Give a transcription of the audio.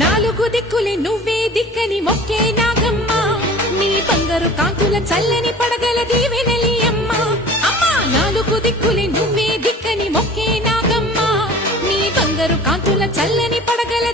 నాలుగు దిక్కులే నువ్వే దిక్కని మొక్కే నాగమ్మ నీ బంగారు కాంతుల చల్లని పడగల దీవెనలి అమ్మ అమ్మ నాలుగు దిక్కులే నువ్వే దిక్కని మొక్కే నాగమ్మ నీ బంగారు కాంతుల చల్లని పడగల